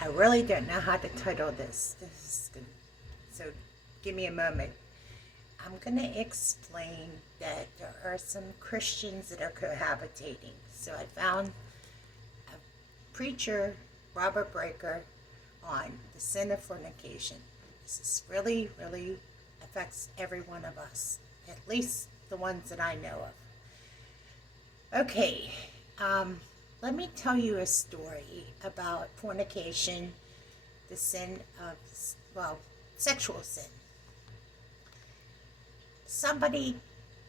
I really don't know how to title this. So give me a moment. I'm going to explain that there are some Christians that are cohabitating. So I found a preacher, Robert Breaker, on the sin of fornication. This is really affects every one of us, at least the ones that I know of. Okay, let me tell you a story about fornication, the sin of, sexual sin. Somebody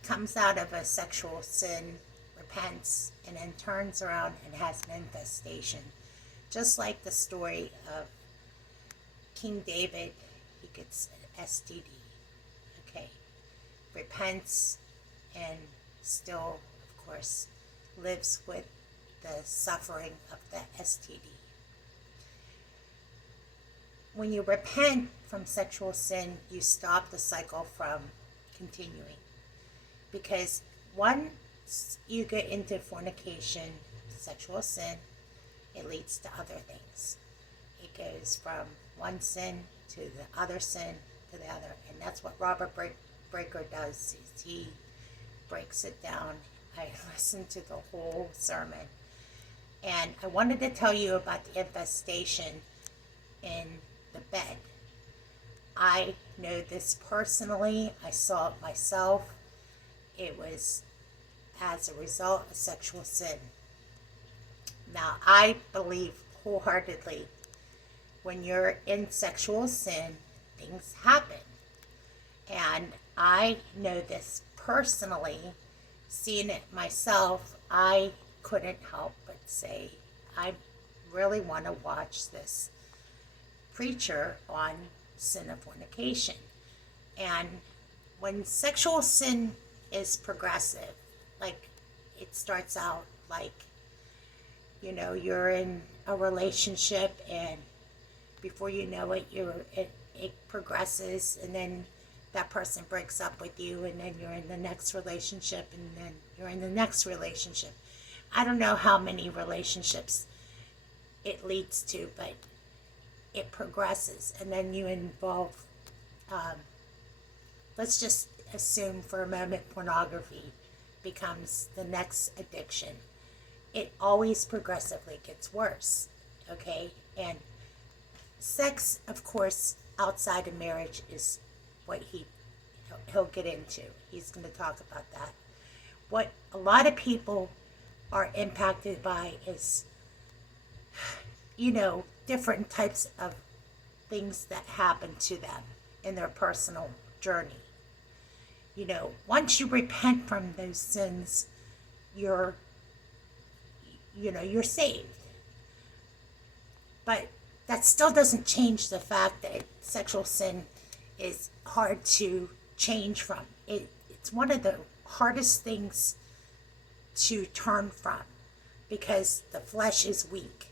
comes out of a sexual sin, repents, and then turns around and has an infestation. Just like the story of King David, he gets an STD. Okay, repents and still, of course, lives with the suffering of the STD. When you repent from sexual sin, you stop the cycle from continuing. Because once you get into fornication, sexual sin, it leads to other things. It goes from one sin to the other sin to the other. And that's what Robert Breaker does, is he breaks it down. I listened to the whole sermon. And I wanted to tell you about the infestation in the bed. I know this personally. I saw it myself. It was as a result of sexual sin. Now, I believe wholeheartedly when you're in sexual sin, things happen. And I know this personally. Seeing it myself, I couldn't help but say, I really want to watch this preacher on sin of fornication. And when sexual sin is progressive, like it starts out like, you're in a relationship, and before you know it, it progresses, and then that person breaks up with you, and then you're in the next relationship, and then you're in the next relationship. I don't know how many relationships it leads to, but it progresses, and then you involve, let's just assume for a moment pornography becomes the next addiction. It always progressively gets worse, okay? And sex, of course, outside of marriage is what he'll get into. He's going to talk about that. What a lot of people are impacted by is, different types of things that happen to them in their personal journey. Once you repent from those sins, you're saved. But that still doesn't change the fact that sexual sin is hard to change from. It's one of the hardest things to turn from because the flesh is weak.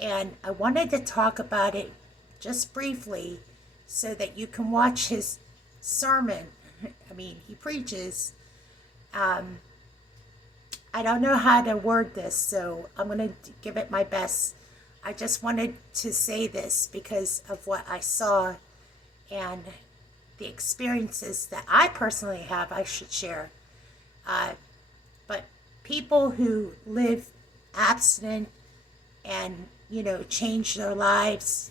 And I wanted to talk about it just briefly so that you can watch his sermon. I mean, he preaches. I don't know how to word this, so I'm going to give it my best. I just wanted to say this because of what I saw and the experiences that I personally have, I should share. But people who live abstinent and, change their lives,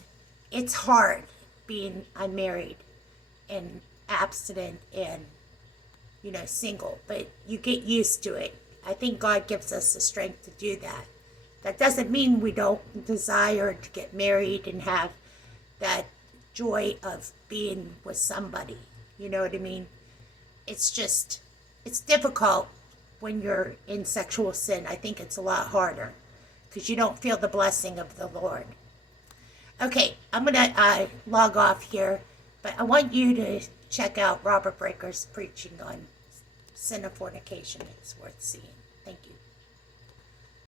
it's hard being unmarried and abstinent and, single, but you get used to it. I think God gives us the strength to do that. That doesn't mean we don't desire to get married and have that joy of being with somebody. You know what I mean? It's difficult when you're in sexual sin. I think it's a lot harder because you don't feel the blessing of the Lord. Okay, I'm going to log off here, but I want you to check out Robert Breaker's preaching on sin of fornication. It's worth seeing. Thank you.